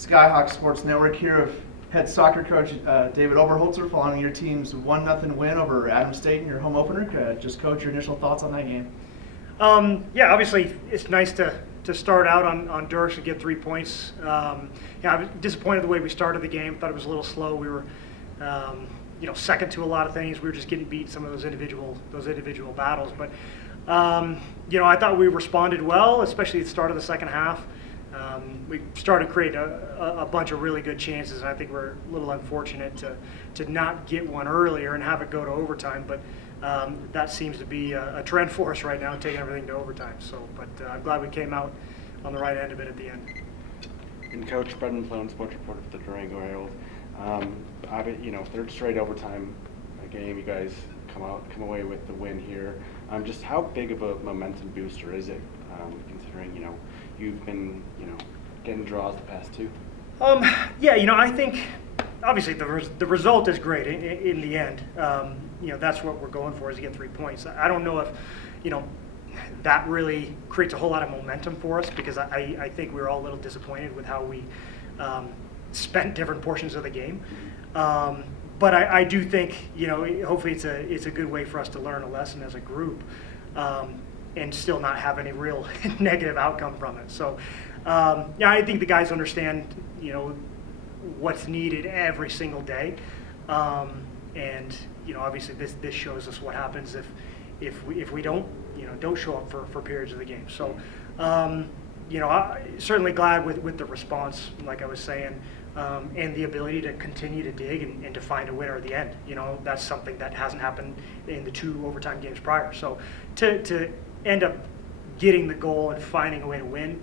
Skyhawk Sports Network here with head soccer coach David Oberholtzer following your team's 1-0 win over Adams State in your home opener. Just coach, your initial thoughts on that game? Yeah, obviously it's nice to start out on Dirks and get 3 points. Yeah, I was disappointed the way we started the game. Thought it was a little slow. We were, second to a lot of things. We were just getting beat some of those individual battles. But I thought we responded well, especially at the start of the second half. We started creating a bunch of really good chances, and I think we're a little unfortunate to not get one earlier and have it go to overtime. But that seems to be a trend for us right now, taking everything to overtime. But I'm glad we came out on the right end of it at the end. And Coach Brendan Sloan, sports reporter for the Durango Herald. Third straight overtime game, you guys come away with the win here. Just how big of a momentum booster is it, considering you've been getting draws the past two? I think obviously the result is great in the end. That's what we're going for, is to get 3 points. I don't know if that really creates a whole lot of momentum for us, because I think we were all a little disappointed with how we spent different portions of the game. But I do think hopefully it's a good way for us to learn a lesson as a group, and still not have any real negative outcome from it. So I think the guys understand what's needed every single day, and obviously this shows us what happens if we don't show up for periods of the game. So certainly glad with the response, like I was saying, and the ability to continue to dig and to find a winner at the end. That's something that hasn't happened in the 2 overtime games prior. So to end up getting the goal and finding a way to win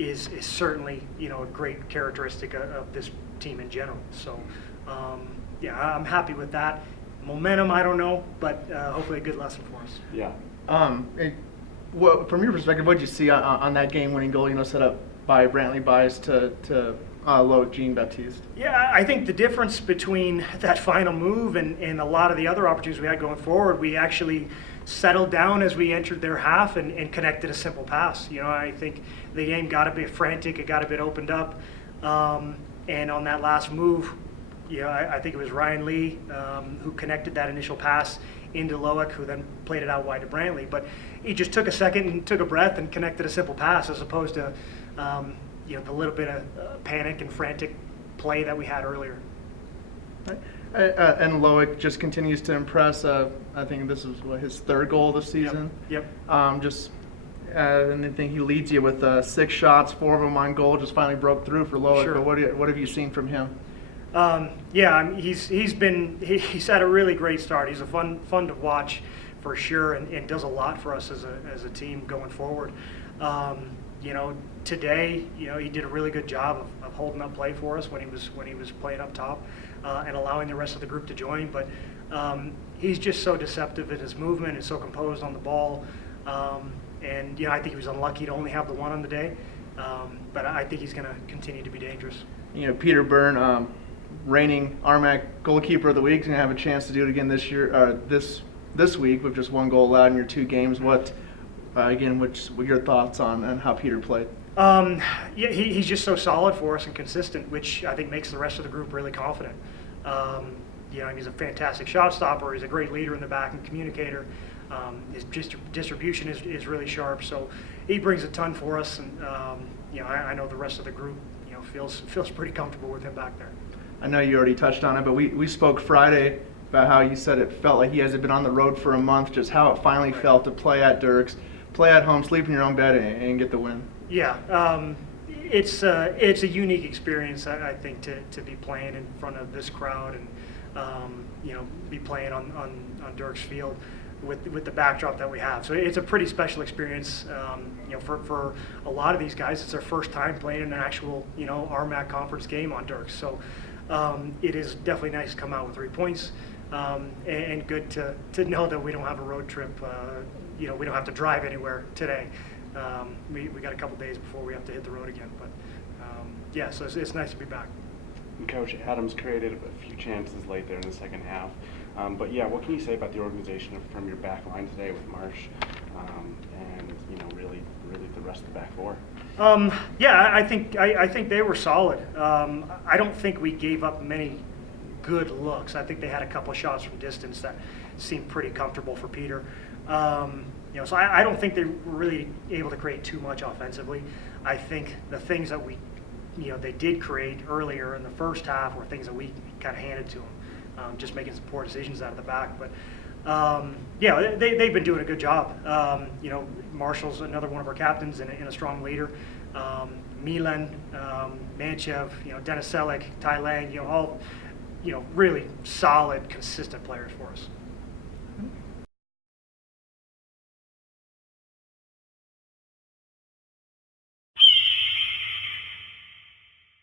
is certainly a great characteristic of this team in general. So I'm happy with that. Momentum, I don't know, but hopefully a good lesson for us. Yeah. From your perspective, what did you see on that game-winning goal? Set up by Brantley Bias to Loic Jean-Baptiste. Yeah, I think the difference between that final move and a lot of the other opportunities we had going forward, we actually settled down as we entered their half and connected a simple pass. I think the game got a bit frantic, it got a bit opened up, and on that last move, I think it was Ryan Lee who connected that initial pass into Loic, who then played it out wide to Brantley. But he just took a second and took a breath and connected a simple pass, as opposed to the little bit of panic and frantic play that we had earlier. And Loic just continues to impress. I think this is his 3rd goal this season. Yep. And I think he leads you with 6 shots, 4 of them on goal. Just finally broke through for Loic. Sure. But what have you seen from him? He's had a really great start. He's a fun to watch for sure, and does a lot for us as a team going forward. Today, he did a really good job of holding up play for us when he was playing up top, and allowing the rest of the group to join. But he's just so deceptive in his movement and so composed on the ball. And I think he was unlucky to only have the 1 on the day. But I think he's going to continue to be dangerous. Peter Byrne, reigning RMAC goalkeeper of the week, is going to have a chance to do it again this year. This week with just 1 goal allowed in your 2 games. What were your thoughts on how Peter played? He's just so solid for us and consistent, which I think makes the rest of the group really confident. He's a fantastic shot stopper. He's a great leader in the back and communicator. His distribution is really sharp, so he brings a ton for us. And I know the rest of the group feels pretty comfortable with him back there. I know you already touched on it, but we spoke Friday about how you said it felt like he hasn't been on the road for a month, just how it finally felt to play at Dirks, play at home, sleep in your own bed, and get the win. Yeah, it's a unique experience, I think, to be playing in front of this crowd and be playing on Dirks Field with the backdrop that we have. So it's a pretty special experience. For a lot of these guys, it's their first time playing in an actual RMAC conference game on Dirks. So it is definitely nice to come out with 3 points, and good to know that we don't have a road trip. We don't have to drive anywhere today. We got a couple days before we have to hit the road again. But so it's nice to be back. And Coach Adams created a few chances late there in the second half. But yeah, what can you say about the organization from your back line today with Marsh and really the rest of the back four? Yeah, I think they were solid. I don't think we gave up many good looks. I think they had a couple of shots from distance that seemed pretty comfortable for Peter. So I don't think they were really able to create too much offensively. I think the things that they did create earlier in the first half were things that we kind of handed to them, just making some poor decisions out of the back. But they've been doing a good job. Marshall's another one of our captains and a strong leader. Milan, Manchev, Denis Selick, Tai Lang, all really solid, consistent players for us.